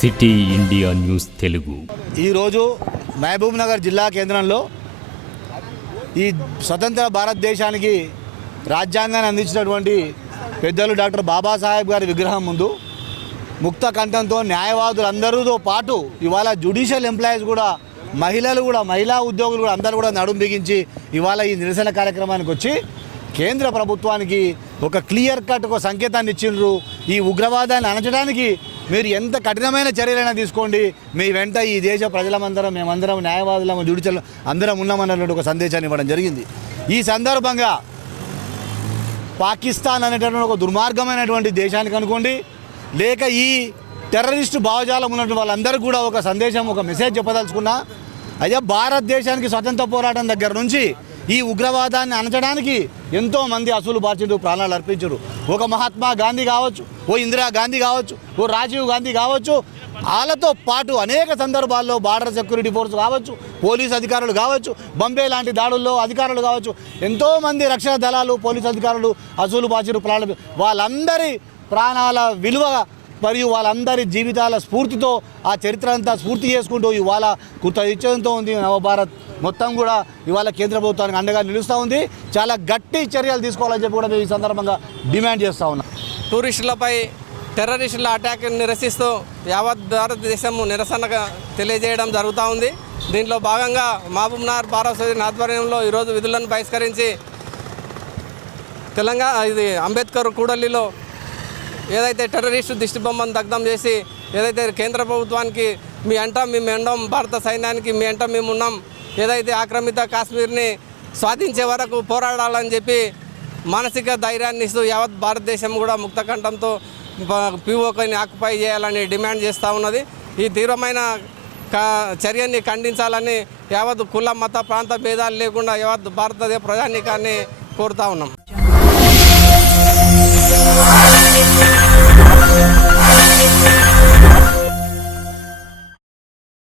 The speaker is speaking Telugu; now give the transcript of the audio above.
సిటీ ఇండియా న్యూస్ తెలుగు ఈరోజు మహబూబ్ నగర్ జిల్లా కేంద్రంలో ఈ స్వతంత్ర భారతదేశానికి రాజ్యాంగాన్ని అందించినటువంటి పెద్దలు డాక్టర్ బాబాసాహెబ్ గారి విగ్రహం ముందు ముక్త కంఠంతో న్యాయవాదులందరితో పాటు ఇవాళ జ్యుడిషియల్ ఎంప్లాయీస్ కూడా మహిళా ఉద్యోగులు కూడా అందరూ కూడా నడుం బిగించి ఇవాళ ఈ నిరసన కార్యక్రమానికి వచ్చి కేంద్ర ప్రభుత్వానికి ఒక క్లియర్ కట్ ఒక సంకేతాన్ని ఇచ్చిండ్రు. ఈ ఉగ్రవాదాన్ని అణచడానికి మీరు ఎంత కఠినమైన చర్యలైనా తీసుకోండి, మీ వెంట ఈ దేశ ప్రజలమందరం మేమందరం న్యాయవాదులం జ్యుడిషియల్ అందరం ఉన్నామన్నటువంటి ఒక సందేశాన్ని ఇవ్వడం జరిగింది. ఈ సందర్భంగా పాకిస్తాన్ అనేటటువంటి ఒక దుర్మార్గమైనటువంటి దేశానికి అనుకోండి, లేక ఈ టెర్రరిస్టు భావజాలం ఉన్నటువంటి వాళ్ళందరూ కూడా ఒక సందేశం ఒక మెసేజ్ చెప్పదలుచుకున్నా. అయ్యా, భారతదేశానికి స్వతంత్ర పోరాటం దగ్గర నుంచి ఈ ఉగ్రవాదాన్ని అణచడానికి ఎంతోమంది అసూలు బాధ్యులు ప్రాణాలు అర్పించారు. ఒక మహాత్మా గాంధీ కావచ్చు, ఓ ఇందిరా గాంధీ కావచ్చు, ఓ రాజీవ్ గాంధీ కావచ్చు, వాళ్ళతో పాటు అనేక సందర్భాల్లో బార్డర్ సెక్యూరిటీ ఫోర్స్ కావచ్చు, పోలీసు అధికారులు కావచ్చు, బంబే లాంటి దాడుల్లో అధికారులు కావచ్చు, ఎంతోమంది రక్షణ దళాలు పోలీసు అధికారులు అసూలు బాధ్యులు ప్రాణాలు, వాళ్ళందరి ప్రాణాల విలువ మరియు వాళ్ళందరి జీవితాల స్ఫూర్తితో ఆ చరిత్ర అంతా స్ఫూర్తి చేసుకుంటూ ఇవాళ కృత నిశ్చయంతో ఉంది నవభారత్ మొత్తం కూడా ఇవాళ కేంద్ర ప్రభుత్వానికి అండగా నిలుస్తూ ఉంది. చాలా గట్టి చర్యలు తీసుకోవాలని చెప్పి కూడా మేము ఈ సందర్భంగా డిమాండ్ చేస్తూ ఉన్నాం. టూరిస్టులపై టెర్రరిస్టుల అటాక్ నిరసిస్తూ యావత్ భారతదేశం నిరసనగా తెలియజేయడం జరుగుతూ ఉంది. దీంట్లో భాగంగా మహబూబ్ నగర్ బార్ అసోసియేషన్ ఆధ్వర్యంలో ఈరోజు విధులను బహిష్కరించి ఇది అంబేద్కర్ కూడలిలో ఏదైతే టెర్రరిస్టు దిష్టిబొమ్మను దగ్ధం చేసి ఏదైతే కేంద్ర ప్రభుత్వానికి మీ అంట మేము ఎండం, భారత సైన్యానికి మీ అంట మేము ఉన్నాం, ఏదైతే ఆక్రమిత కాశ్మీర్ని స్వాధించే వరకు పోరాడాలని చెప్పి మానసిక ధైర్యాన్ని ఇస్తూ యావత్ భారతదేశం కూడా ముక్తకంఠంతో పీఓకేని ఆక్యుపై చేయాలని డిమాండ్ చేస్తూ ఉన్నది. ఈ తీవ్రమైన చర్యని ఖండించాలని యావత్ కుల మత ప్రాంత భేదాలు లేకుండా యావత్ భారతదేశ ప్రజానీకాన్ని కోరుతా ఉన్నాం.